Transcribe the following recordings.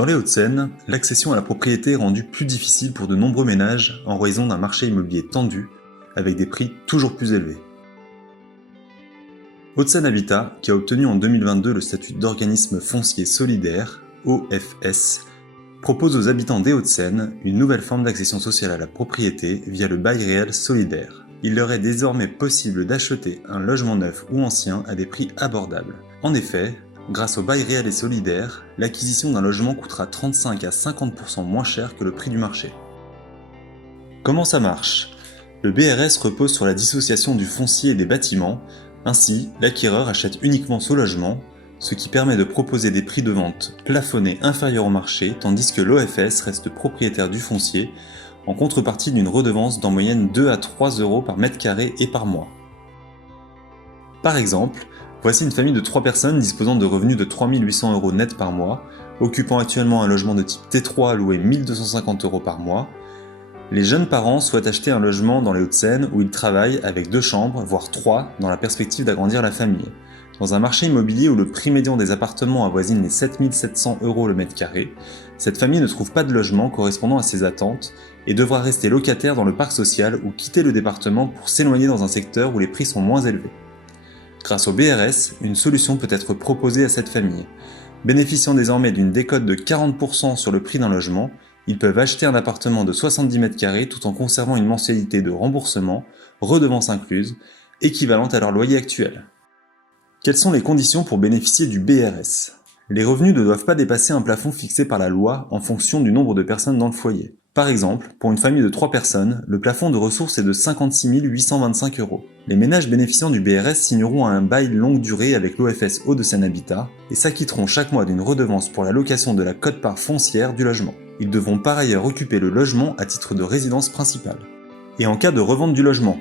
Dans les Hauts-de-Seine, l'accession à la propriété est rendue plus difficile pour de nombreux ménages en raison d'un marché immobilier tendu, avec des prix toujours plus élevés. Hauts-de-Seine Habitat, qui a obtenu en 2022 le statut d'organisme foncier solidaire, OFS, propose aux habitants des Hauts-de-Seine une nouvelle forme d'accession sociale à la propriété via le bail réel solidaire. Il leur est désormais possible d'acheter un logement neuf ou ancien à des prix abordables. En effet, grâce au bail réel et solidaire, l'acquisition d'un logement coûtera 35 à 50% moins cher que le prix du marché. Comment ça marche ? Le BRS repose sur la dissociation du foncier et des bâtiments. Ainsi, l'acquéreur achète uniquement son logement, ce qui permet de proposer des prix de vente plafonnés inférieurs au marché, tandis que l'OFS reste propriétaire du foncier, en contrepartie d'une redevance d'en moyenne 2 à 3 euros par mètre carré et par mois. Par exemple, voici une famille de 3 personnes disposant de revenus de 3 800 euros net par mois, occupant actuellement un logement de type T3 loué 1 250 euros par mois. Les jeunes parents souhaitent acheter un logement dans les Hauts-de-Seine où ils travaillent avec 2 chambres, voire 3, dans la perspective d'agrandir la famille. Dans un marché immobilier où le prix médian des appartements avoisine les 7 700 euros le mètre carré, cette famille ne trouve pas de logement correspondant à ses attentes et devra rester locataire dans le parc social ou quitter le département pour s'éloigner dans un secteur où les prix sont moins élevés. Grâce au BRS, une solution peut être proposée à cette famille. Bénéficiant désormais d'une décote de 40% sur le prix d'un logement, ils peuvent acheter un appartement de 70 mètres carrés tout en conservant une mensualité de remboursement, redevance incluse, équivalente à leur loyer actuel. Quelles sont les conditions pour bénéficier du BRS ? Les revenus ne doivent pas dépasser un plafond fixé par la loi en fonction du nombre de personnes dans le foyer. Par exemple, pour une famille de 3 personnes, le plafond de ressources est de 56 825 euros. Les ménages bénéficiant du BRS signeront un bail longue durée avec l'OFS Hauts-de-Seine Habitat et s'acquitteront chaque mois d'une redevance pour la location de la quote-part foncière du logement. Ils devront par ailleurs occuper le logement à titre de résidence principale. Et en cas de revente du logement,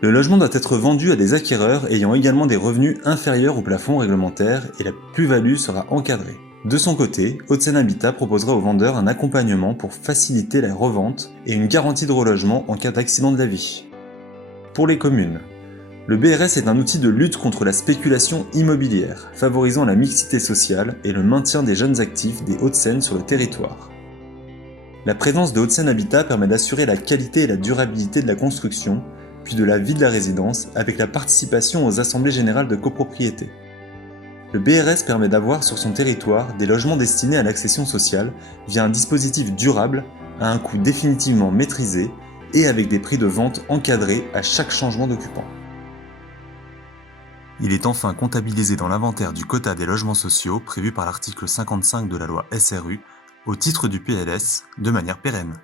le logement doit être vendu à des acquéreurs ayant également des revenus inférieurs au plafond réglementaire et la plus-value sera encadrée. De son côté, Hauts-de-Seine Habitat proposera aux vendeurs un accompagnement pour faciliter la revente et une garantie de relogement en cas d'accident de la vie. Pour les communes, le BRS est un outil de lutte contre la spéculation immobilière, favorisant la mixité sociale et le maintien des jeunes actifs des Hauts-de-Seine sur le territoire. La présence de Hauts-de-Seine Habitat permet d'assurer la qualité et la durabilité de la construction, puis de la vie de la résidence avec la participation aux assemblées générales de copropriété. Le BRS permet d'avoir sur son territoire des logements destinés à l'accession sociale via un dispositif durable, à un coût définitivement maîtrisé et avec des prix de vente encadrés à chaque changement d'occupant. Il est enfin comptabilisé dans l'inventaire du quota des logements sociaux prévu par l'article 55 de la loi SRU au titre du PLS de manière pérenne.